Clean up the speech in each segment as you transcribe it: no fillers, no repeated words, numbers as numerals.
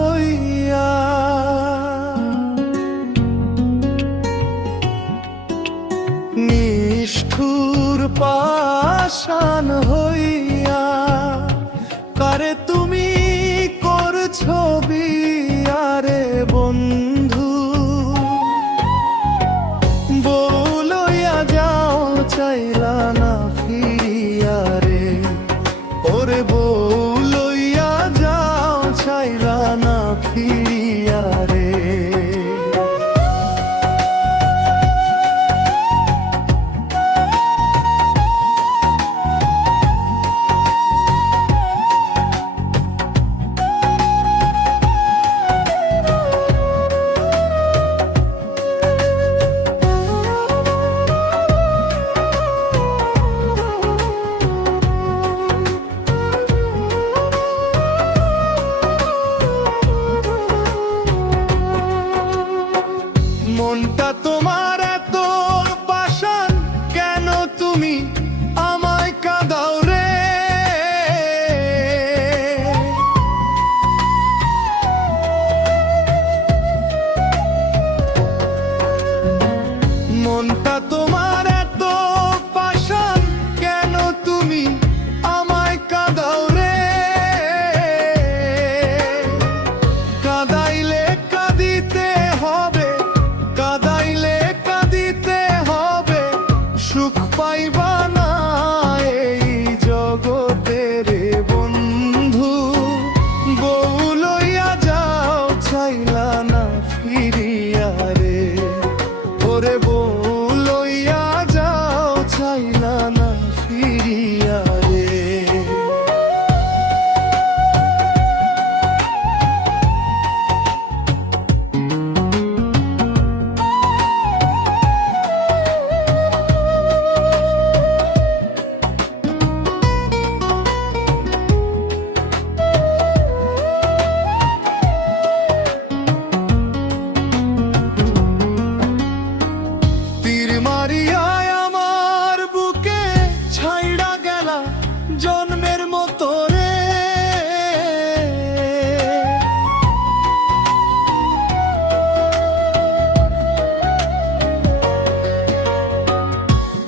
হইয়া। নিষ্ঠুর পাষাণ হইয়া কারে তুমি করছো বিয়ারে বন্ধু। বউ লইয়া যাও চাইলা না ফিরিয়া রে, ওরে বউ লইয়া যাও চাইলা না ফিরিয়া রে। মনটা তোমার এত পাষাণ, কেন তুমি আমায় কাঁদাও রে। মনটা তোমার এত পাষাণ, কেন তুমি আমায় কাঁদাও রে। কাঁদাইলে কাঁদিতে হবে, কাঁদাইলে কাঁদিতে হবে, সুখ পাইবা না এই জগতে রে বন্ধু। বউ লইয়া যাও চাইলা না ফিরিয়া রে, ওরে বউ লইয়া যাও চাইলা না ফিরিয়া রে। মারিয়ায় আমার বুকে ছাইড়া গেলা জন্মের মতো রে।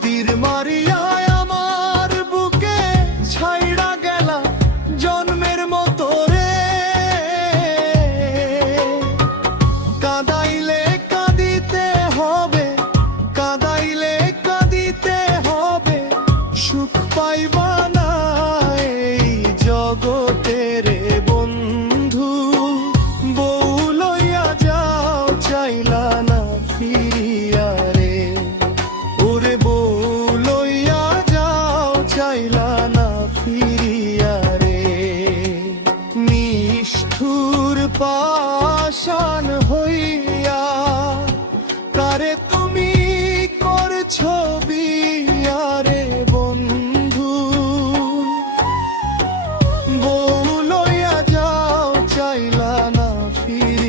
তীর মারিয়ায় আমার বুকে ছাইড়া গেলা জন্মের মতো রে। কাঁদাইলে কাঁদিতে হবে, কাঁদাইলে কাঁদিতে হবে, সুখ পাইবা না এই জগতে রে বন্ধু। বউ লইয়া যাও চাইলা না ফিরিয়া রে, ওরে বউ লইয়া যাও চাইলা না ফিরিয়া রে। নিষ্ঠুর পাষাণ হইয়া কারে তুমি করছো বিয়ারে বন্ধু। বউ লইয়া যাও চাইলা না ফিরিয়া